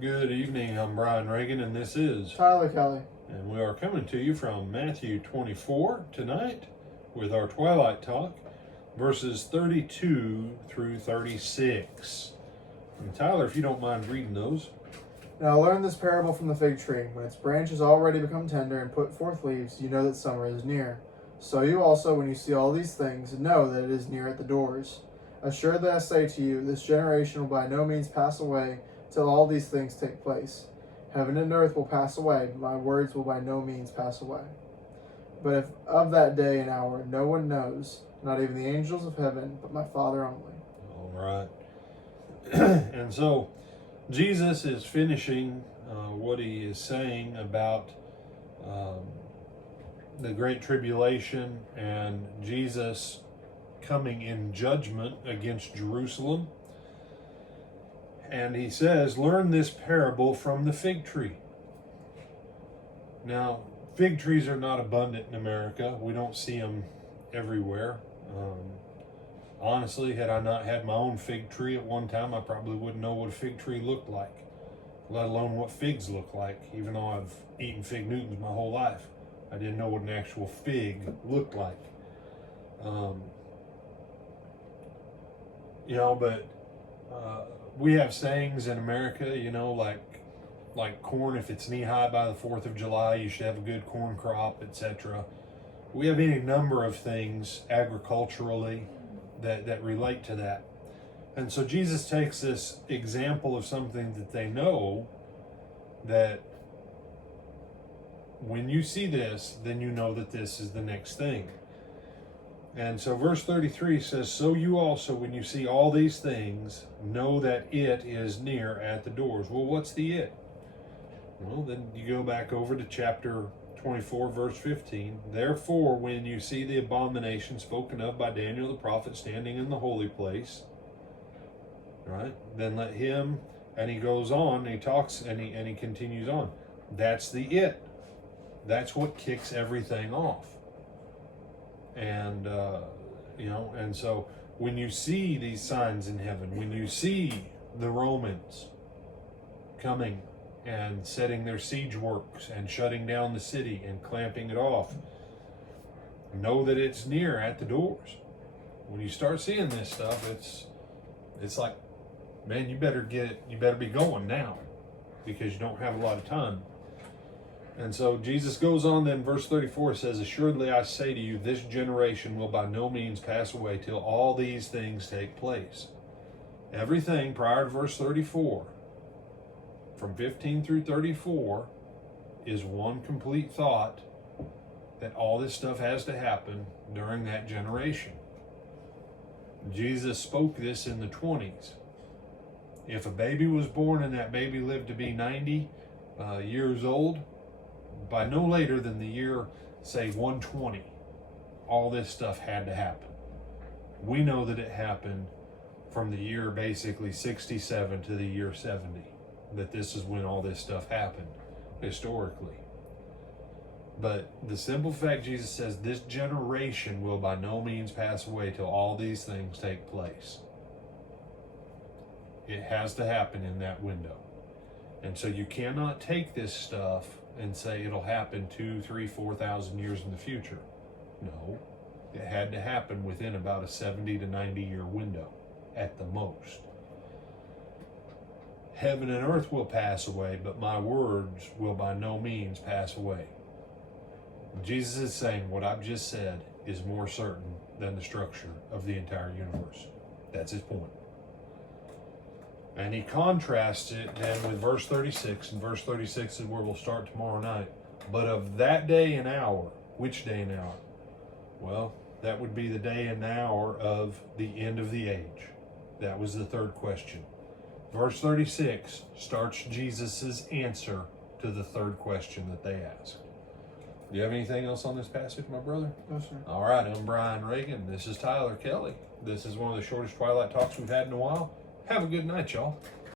Good evening, I'm Brian Reagan, and this is Tyler Kelly. And we are coming to you from Matthew 24 tonight with our Twilight talk, verses 32 through 36. And Tyler, if you don't mind reading those. Now learn this parable from the fig tree. When its branch has already become tender and put forth leaves, you know that summer is near. So you also, when you see all these things, know that it is near at the doors. Assuredly I say to you, this generation will by no means pass away till all these things take place. Heaven and earth will pass away, but my words will by no means pass away. But if of that day and hour no one knows, not even the angels of heaven, but my Father only. All right. And so Jesus is finishing what he is saying about the Great Tribulation and Jesus coming in judgment against Jerusalem. And he says, learn this parable from the fig tree. Now, fig trees are not abundant in America. We don't see them everywhere. Honestly, had I not had my own fig tree at one time, I probably wouldn't know what a fig tree looked like, let alone what figs look like. Even though I've eaten fig Newtons my whole life, I didn't know what an actual fig looked like. But we have sayings in America, like corn, if it's knee-high by the 4th of July, you should have a good corn crop, etc. We have any number of things agriculturally that relate to that. And so Jesus takes this example of something that they know, that when you see this, then you know that this is the next thing. And so verse 33 says, so you also, when you see all these things, know that it is near at the doors. Well, what's the it? Well, then you go back over to chapter 24, verse 15. Therefore, when you see the abomination spoken of by Daniel the prophet standing in the holy place, right, then let him, and he goes on, and he talks, and he continues on. That's the it. That's what kicks everything off. And, and so when you see these signs in heaven, when you see the Romans coming and setting their siege works and shutting down the city and clamping it off, know that it's near at the doors. When you start seeing this stuff, it's like, man, you better be going now, because you don't have a lot of time. And so Jesus goes on then, verse 34 says, assuredly I say to you, this generation will by no means pass away till all these things take place. Everything prior to verse 34, from 15 through 34, is one complete thought that all this stuff has to happen during that generation. Jesus spoke this in the 20s. If a baby was born and that baby lived to be 90 years old, by no later than the year, say 120, all this stuff had to happen. We know that it happened from the year basically 67 to the year 70, that this is when all this stuff happened historically. But the simple fact Jesus says this generation will by no means pass away till all these things take place. It has to happen in that window. And so you cannot take this stuff and say it'll happen 2,000, 3,000, 4,000 years in the future. No, it had to happen within about a 70 to 90 year window at the most. Heaven and earth will pass away, but my words will by no means pass away. Jesus is saying what I've just said is more certain than the structure of the entire universe. That's his point. And he contrasts it then with verse 36, and verse 36 is where we'll start tomorrow night. But of that day and hour, which day and hour? Well, that would be the day and hour of the end of the age. That was the third question. Verse 36 starts Jesus' answer to the third question that they asked. Do you have anything else on this passage, my brother? No, sir. All right, I'm Brian Reagan. This is Tyler Kelly. This is one of the shortest Twilight talks we've had in a while. Have a good night, y'all.